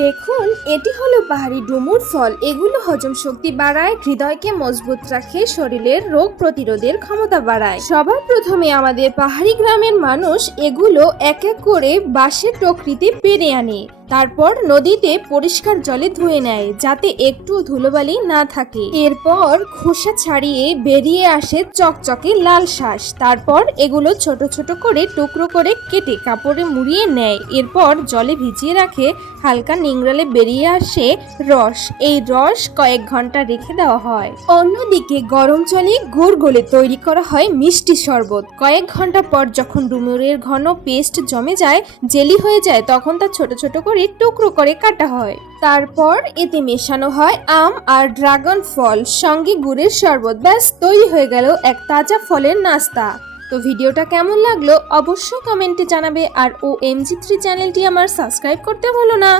দেখুন, এটি হলো পাহাড়ি ডুমুর ফল। এগুলো হজম শক্তি বাড়ায়, হৃদয়কে মজবুত রাখে, শরীরের রোগ প্রতিরোধের ক্ষমতা বাড়ায়। সবার প্রথমে আমাদের পাহাড়ি গ্রামের মানুষ এগুলো এক এক করে বাঁশের টকরিতে পেরে আনে। তারপর নদীতে পরিষ্কার জলে ধুয়ে নেয়, যাতে একটু ধুলোবালি না থাকে। এরপর খোসা ছাড়িয়ে বেরিয়ে আসে চকচকে লাল শাঁস। তারপর এগুলো ছোট ছোট করে টুকরো করে কেটে কাপড়ে মুড়িয়ে নেয়। এরপর জলে ভিজিয়ে রাখে, হালকা নিংড়ালে বেরিয়ে আসে রস। এই রস কয়েক ঘন্টা রেখে দেওয়া হয়। অন্যদিকে গরম জলে গুড় গলে তৈরি করা হয় মিষ্টি শরবত। কয়েক ঘন্টা পর যখন ডুমুরের ঘন পেস্ট জমে যায়, জেলি হয়ে যায়, তখন তা ছোট ছোট করে টুকরো করে কাটা হয়। তারপর এতে মেশানো হয় আম আর ড্রাগন ফল, সঙ্গে গুড়ের শরবত। ব্যাস, তৈরি হয়ে গেল এক তাজা ফলের নাস্তা। তো ভিডিওটা কেমন লাগলো অবশ্যই কমেন্টে জানাবে, আর OMG3 চ্যানেলটি আমার সাবস্ক্রাইব করতে ভুলো না।